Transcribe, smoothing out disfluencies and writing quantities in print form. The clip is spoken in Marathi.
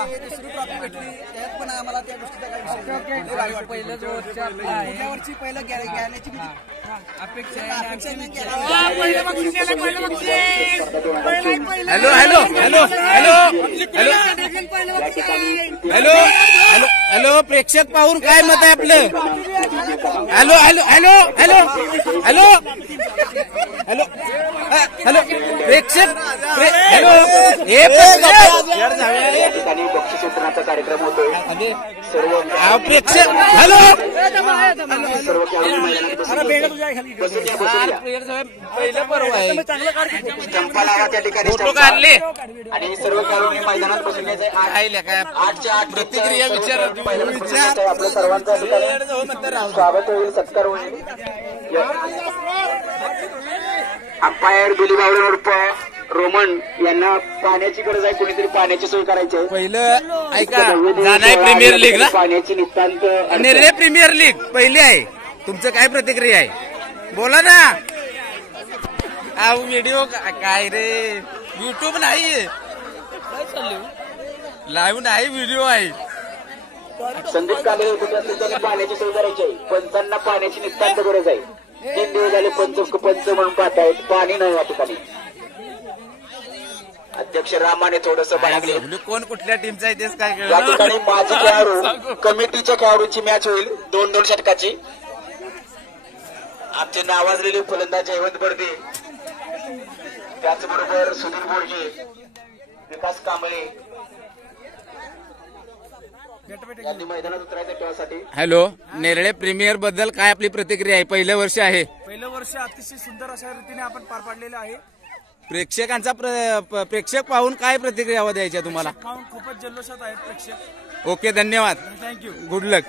दुसरी ट्रॉफी भेटली त्यात पण आम्हाला त्या गोष्टीचा काही विषय पहिलं वर्षी पहिलं घेण्याची अपेक्षा hello hello hello hello hello hello hello प्रेक्षक पाहून काय मत आहे आपलं? Hello hello hello hello hello hello hello प्रेक्षक हॅलो हे कार्यक्रम होतोय प्रेक्षक हॅलो पहिलं पर्व आहे फोटो काढले आणि सर्व खेळाडूंनी मैदानात बसून घ्यायचे. 8च्या 8 प्रतिक्रिया विचार आपलं सर्वांचं स्वागत होईल, सत्कार होईल. अंपायर बिलीबावडे उर्फ रोमन यांना पाण्याची गरज आहे, कोणीतरी पाण्याची सोय करायची आहे. पहिलं ऐका जाणार प्रीमियर लीग ना, पाण्याची नितांत निर्णय प्रीमियर लीग पहिली आहे. तुमचं काय प्रतिक्रिया आहे बोला ना. व्हिडिओ काय रे युट्यूब नाही लाईव्ह नाही व्हिडिओ आहे. संदीप कांबळे कुठे असतील त्याने पाण्याची सोय करायची आहे. पंचांना पाण्याची नितांत गरज आहे. 3 दिवस झाले पंच म्हणून पाहतायत, पाणी नाही या ठिकाणी. अध्यक्ष रामाने थोडस बाळगले. कोण कुठल्या टीमचा आहे तेच काय या ठिकाणी माझे खेळाडू कमिटीच्या खेळाडूंची मॅच होईल 2-2 षटकाची. आमचे नावाजलेले फलंदाज जयवंत बर्दे, त्याचबरोबर सुधीर बोडगे, विकास कांबळे यांनी मैदानात उतरायचं खेळासाठी. हॅलो नेरळे प्रीमियर बद्दल काय आपली प्रतिक्रिया आहे? पहिलं वर्ष आहे, पहिलं वर्ष अतिशय सुंदर अशा रीतीने आपण पार पाडलेलं आहे. प्रेक्षकांचा प्रेक्षक पाहून काय प्रतिक्रिया द्यायच्या तुम्हाला? खूपच जल्लोषात आहेत प्रेक्षक. ओके धन्यवाद, थँक्यू. गुड लक.